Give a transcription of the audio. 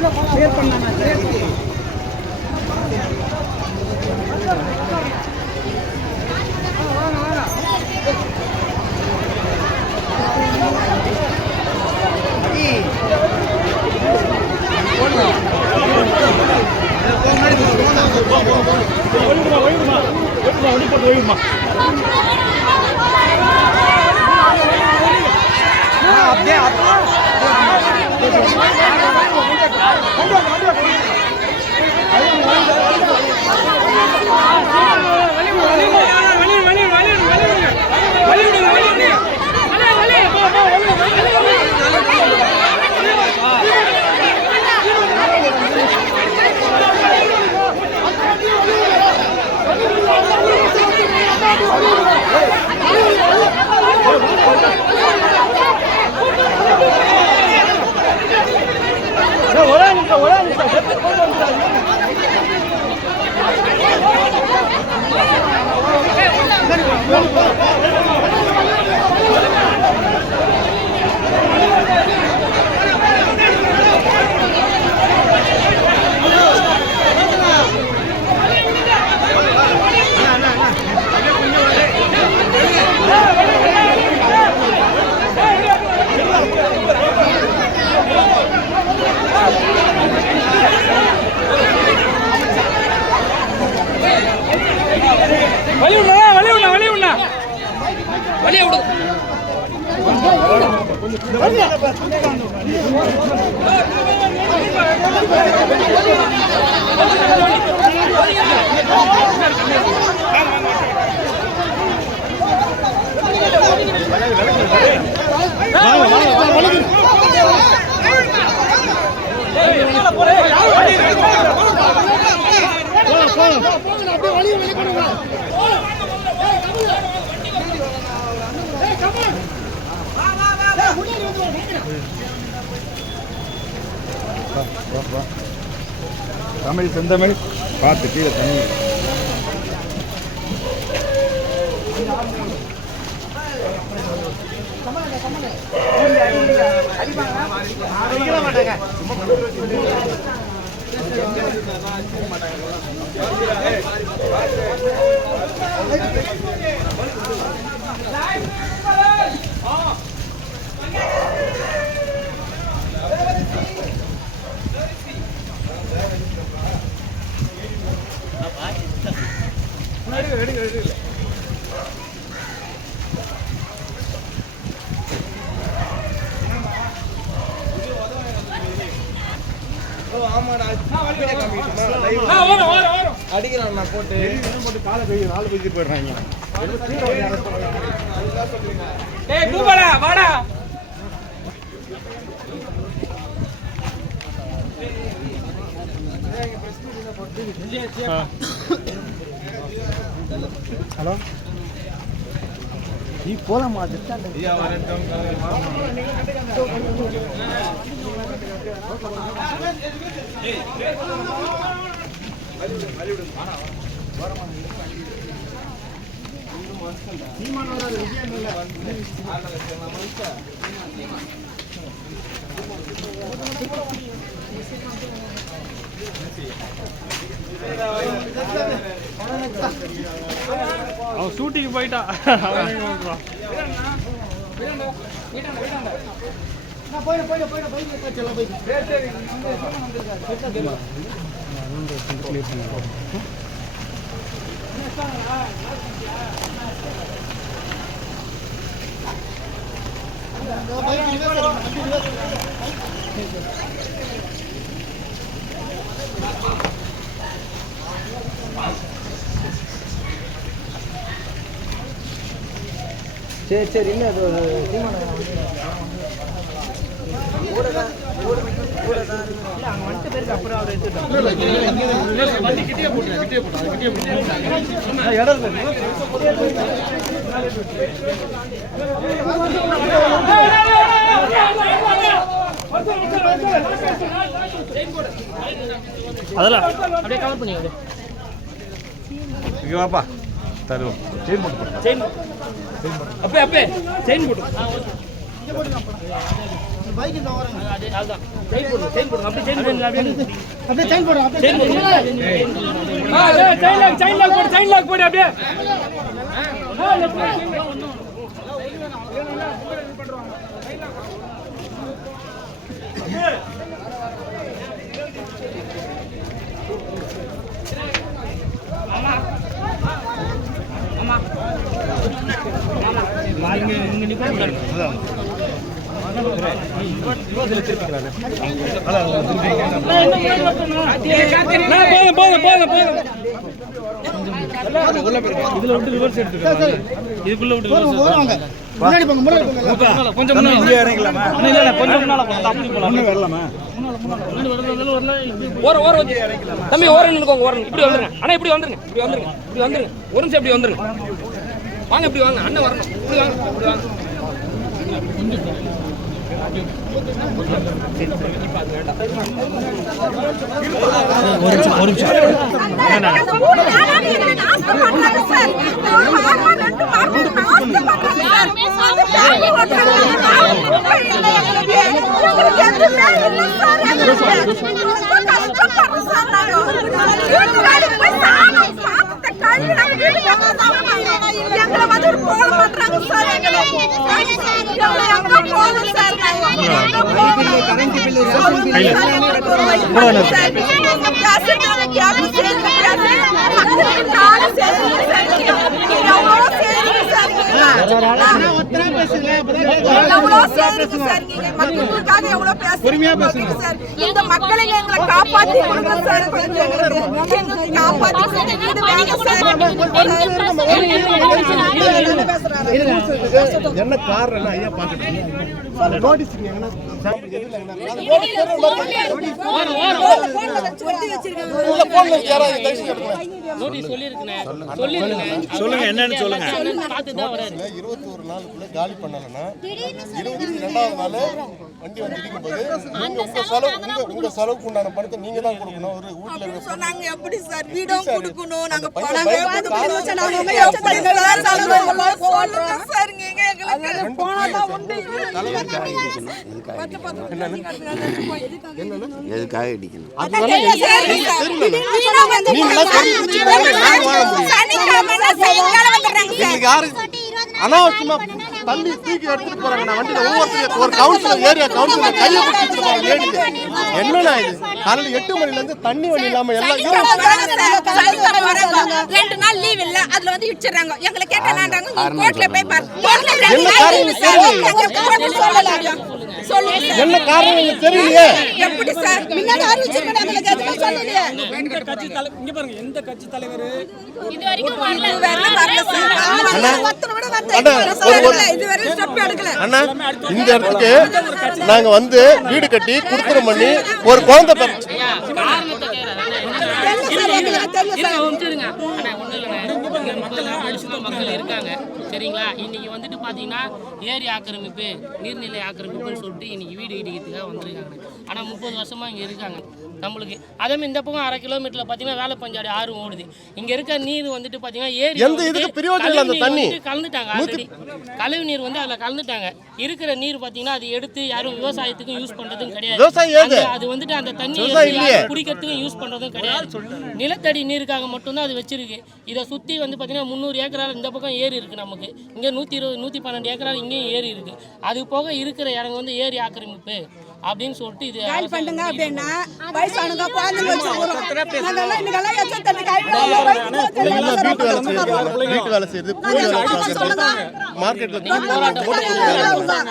Share பண்ணலாமா? அப்படியே தமிழ் செந்தமிழ் பார்த்து கீழே தண்ணி அடிக்க மாட்டாங்க. அடிக்கிறான் நான் போட்டு காலை கை நாலு பேருக்கு போயிடுறாங்க. வாடா ஹலோ நீ போலாமா? அவன் ஷூட்டிங் போயிட்டா. சரி சரி இல்லை அது அங்கே வந்துட்டு பேருக்கு அப்புறம் அவர் எடுத்துட்டோம். அதெல்லாம் அப்படியே கவர் பண்ணி இங்கே வாப்பா தருவோம். செயின் போட்டு செயின் அப்பே அப்பே செயின் போட்டு தம்பி ஓரம் நின்னுக்கோங்க, இப்படி வந்துருங்க அண்ணா, இப்படி வந்துருங்க, இப்படி வந்துருங்க, இப்படி வந்துருங்க, ஒரு நிமிஷம் இப்படி வந்துருங்க, வாங்க இப்படி வாங்க, அண்ணன் வரணும், இப்படி வாங்க, இப்படி வாங்க. இந்த மக்களை எங்களை காப்பாத்தி கொடுங்க சார். என்ன காரணம் ஐயா பாக்கணும் நோட்டீஸ் சொல்லுங்க என்னன்னு சொல்லுங்க. 21 நாளுக்குள்ள காலி பண்ணலன்னா 22வது நாள் வண்டி வந்து இருக்கும்போது உங்க செலவுக்கு உண்டான பணத்தை நீங்க தான் கொடுக்கணும். ஒரு வீட்டுல இருக்க சொன்னாங்க எப்படி சார் வீடும் கொடுக்கணும், நாங்க பணம் சார். நீங்க எங்களுக்கு போனதான் உண்டு. எதுக்காக இடிக்கணும்? அனாவசியமா தள்ளி தூக்கி எடுத்துட்டு போறாங்க. நான் வண்டியில ஒவ்வொருத்தரும் ஒரு கவுன்சிலர் ஏரியா கவுன்சிலர் கையை பிடிச்சிட்டு போறாங்க. ஏடிக்கு என்னன்னா இது காலையில 8 மணில இருந்து தண்ணி வண்டி இல்லாம எல்லாம் 2 நாள் லீவ் இல்ல, அதுல வந்து இடிச்சிடுறாங்க. எங்களை கேட்டாங்கறாங்க, நீ கோர்ட்ல போய் பாரு. கோர்ட்ல என்ன காரணம் என்ன காரணம் எனக்கு தெரியலையே. எப்படி சார் முன்னாடி அறிவிச்சிருக்கணும், எங்களுக்கு எதுக்கு சொல்லலையே. எந்த கட்சி தலைவர் இங்க பாருங்க, எந்த கட்சி தலைவர் இது வரைக்கும் வரல சார். ஒருத்தர் கூட இதுவரை ஸ்டெப் எடுக்கல. அண்ணா இந்த இடத்துக்கு நாங்க வந்து வீடு கட்டி குடுக்குறோம் பண்ணி ஒரு குழந்தை மக்கள் இருக்காங்க சரிங்களா. இன்னைக்கு வந்துட்டு பாத்தீங்கன்னா ஏரி ஆக்கிரமிப்பு நீர்நிலை ஆக்கிரமிப்புன்னு சொல்லிட்டு இன்னைக்கு வீடு இடிக்கிறதுக்காக வந்திருக்காங்க. ஆனா 30 வருஷமா இங்க இருக்காங்க நம்மளுக்கு. அதே மாதிரி இந்த பக்கம் 1/2 கிலோமீட்டர்ல பாத்தீங்கன்னா வேலைப்பஞ்சாடி ஆறு ஓடுது. இங்க இருக்க நீர் வந்துட்டு பாத்தீங்கன்னா ஏரி கலந்துட்டாங்க. ஆல்ரெடி கழிவு நீர் வந்து அதுல கலந்துட்டாங்க. இருக்கிற நீர் பாத்தீங்கன்னா அது எடுத்து யாரும் விவசாயத்துக்கும் யூஸ் பண்றதும் கிடையாது. அது வந்துட்டு அந்த தண்ணி குடிக்கிறதுக்கும் யூஸ் பண்றதும் கிடையாது. நிலத்தடி நீருக்காக மட்டும்தான் அது வச்சிருக்கு. இதை சுத்தி வந்து பாத்தீங்கன்னா 300 ஏக்கரால் இந்த பக்கம் ஏரி இருக்கு. நமக்கு இங்க 120 112 ஏக்கரால் இங்கேயும் ஏரி இருக்கு. அது போக இருக்கிற இடம் வந்து ஏரி ஆக்கிரமிப்பு அப்படின்னு சொல்லிட்டு இது பண்ணுங்க. அப்படின்னா வயசானவங்க குழந்தைங்க வீட்டு வேலை செய்யறது மார்க்கெட்ல சொல்லுங்க சார்.